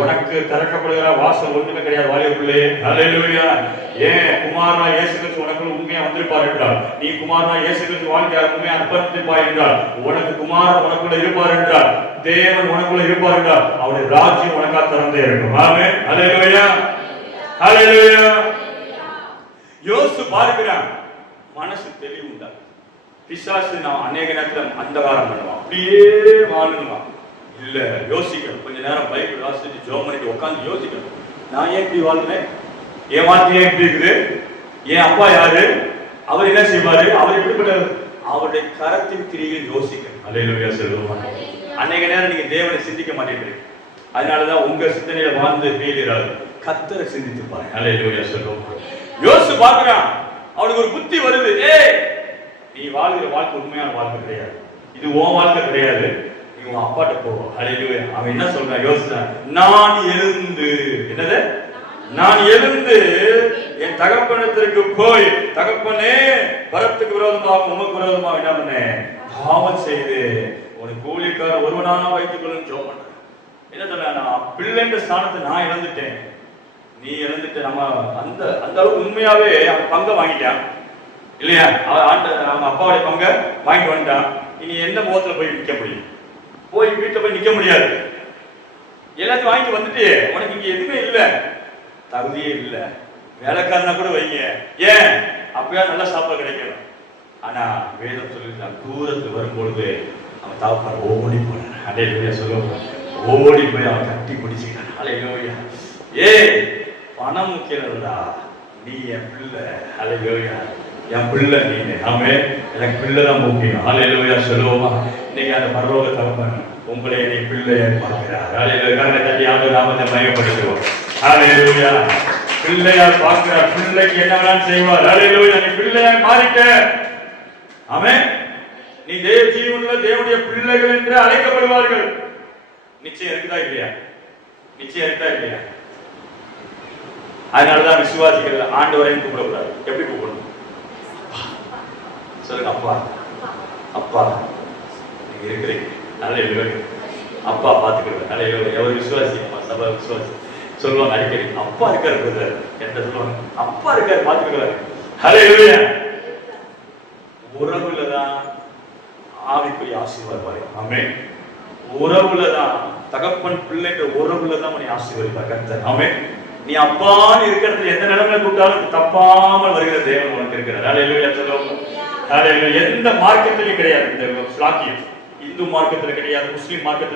உனக்கு திறக்கப்படுகிற வாசல் ஒண்ணுமே கிடையாது வாலிபர்களே. ஹல்லேலூயா. ஏன் குமாரனா இயேசு கிறிஸ்து உனக்குள்ள உண்மையா வந்திருப்பார் என்றால், நீ குமாரனா இயேசு கிறிஸ்து வாழ்க்கையாக உண்மையா அர்ப்பணித்திருப்பாய் என்றால், உனக்கு குமாரன் உனக்குள்ள இருப்பார் என்றால், தேவன் உனக்குள்ள இருப்பார் என்றால், அவருடைய ராஜ்யம் உனக்கா திறந்தே இருக்கும். ஆமென். ஹல்லேலூயா. ஹல்லேலூயா. யோசு பார்க்கிறான், மனசு தெளிவு உண்டா. பிசாசு நான் அநேக நேரத்தில் அந்தகாரம் பண்ணுவான், அப்படியே வாழணுவான். இல்ல, யோசிக்கணும். கொஞ்ச நேரம் பைபிள் வாசிச்சு ஜெபம் பண்ணிட்டு உட்கார்ந்து யோசிக்கணும். நான் ஏன் இப்படி வாழ்றேன்? என் வாழ்க்கை ஏன் இப்படி இருக்குது? என் அப்பா யாரு? அவர் என்ன செய்வாரு? அவர் எப்படிப்பட்டவர்? அவருடைய கரத்தின் கிரியில் யோசிக்கணும். அல்லேலூயா சொல்லுவாங்க. அநேக நேரம் நீங்க தேவனை சிந்திக்க மாட்டேங்கிறீங்க. அதனாலதான் உங்க சிந்தனையில வாழ்ந்து பேசுறாரு. கர்த்தரை சிந்தித்து பாருங்க. அல்லேலூயா சொல்லுவாங்க. யோசு பார்க்கிறான், அவனுக்கு ஒரு புத்தி வருது. நீ வாழ்கிற வாழ்க்கை உண்மையான வாழ்க்கை கிடையாது, இது உன் வாழ்க்கை கிடையாது, நீ உன் அப்பாட்ட போவோம். ஹல்லேலூயா. அவன் என்ன சொல்றான்? யோசிச்சான். நான் எழுந்து, என்னது? நான் எழுந்து என் தகப்பனத்திற்கு போய், தகப்பனே பரத்துக்கு விரோதமாக உமக்கு விரோதமாக என்ன பண்ணேன்? பாவம் செய்து உனக்கு கூலிக்கார ஒருவனா வைத்துக் கொள்ளுன்னு ஜெபம் பண்றேன். என்ன சொல்ல? நான் பிள்ளைன்ற ஸ்தானத்தை நான் இழந்துட்டேன், நீ இழந்துட்ட. நம்ம அந்த அந்த அளவுக்கு உண்மையாவே அவன் பங்கை வாங்கிட்டான் இல்லையா? அவங்க அப்பாவுடைய பங்கை வாங்கிட்டு வந்துட்டான். இனி எந்த முகத்துல போய் நிக்க முடியும்? போய் வீட்டுல போய் நிக்க முடியாது. எல்லாத்தையும் வாங்கிட்டு வந்துட்டு உனக்கு இங்க எதுவுமே இல்ல, தகுதியே இல்ல, வேலைக்காரனா கூட வைங்க. ஏன்? அப்பயா நல்லா சாப்பாடு கிடைக்கணும். ஆனா வேதம் சொல்லிருக்கான், தூரத்துல வரும்பொழுது அவன் தாப்பார் ஓடி போனான். அல்லேலூயா சொல்லுவாங்க. ஓடி போய் அவன் கட்டி பிடிச்சிக்கிறான். அல்லேலூயா. பணம் முக்கியம்டா, நீ என் பிள்ளை. அல்லேலூயா. என் பிள்ளை நீங்க. ஆமென். எனக்கு பிள்ளை தான் முக்கியம். அல்லேலூயா சொல்லுவோமா? இன்னைக்கு அந்த பரலோக தகப்பன் உங்களை என்னை பிள்ளையை பார்க்கிறார். அல்லேலூயா. கரங்களை தட்டி ஆண்டவர் நாமத்தை மகிமைப்படுத்துவோம். அல்லேலூயா. பிள்ளையார் பார்க்கிறார். பிள்ளைக்கு என்ன வேணாலும் செய்வார். அல்லேலூயா. நீ பிள்ளையார் மாறிட்ட. ஆமென். நீ தேவ ஜீவனுள்ள தேவனுடைய பிள்ளைகள் என்று அழைக்கப்படுவார்கள். நிச்சயம் இருக்குதா இல்லையா? நிச்சயம் இருக்கா இல்லையா? அதனாலதான் விசுவாசிகள் ஆண்டவரையும் கூப்பிடக்கூடாது. எப்படி கூப்பிடணும்? சொல்லுங்க. அப்பா, அப்பா நீங்க இருக்கிறீங்க. நல்ல அப்பா பாத்துக்கிடுவேன். நல்ல எவர் விசுவாசி, சபை விசுவாசி சொல்லுவாங்க அடிக்கடி, அப்பா இருக்காரு என்ன சொல்லுவாங்க, அப்பா இருக்காரு பாத்துக்கிடுவாரு. ஹல்லேலூயா. உறவுலதான் ஆவிக்குரிய ஆசீர்வாதம் வரும். ஆமென். உறவுலதான் தகப்பன் பிள்ளைன்ற உறவுலதான் உன்னை ஆசீர்வதிப்பார் கர்த்தர். ஆமென். நீ அப்பான்னு இருக்கிறது எந்த நிலைமையில கூப்பிட்டாலும் தப்பாமல் வருகிற தேவன் உனக்கு இருக்கிறார். அல்லேலூயா சொல்லுவோம். எந்த மார்க்கத்திலையும் கிடையாது இந்த ஸ்லாக்கியம். இந்து மார்க்கத்துல கிடையாது, முஸ்லீம் மார்க்கத்துல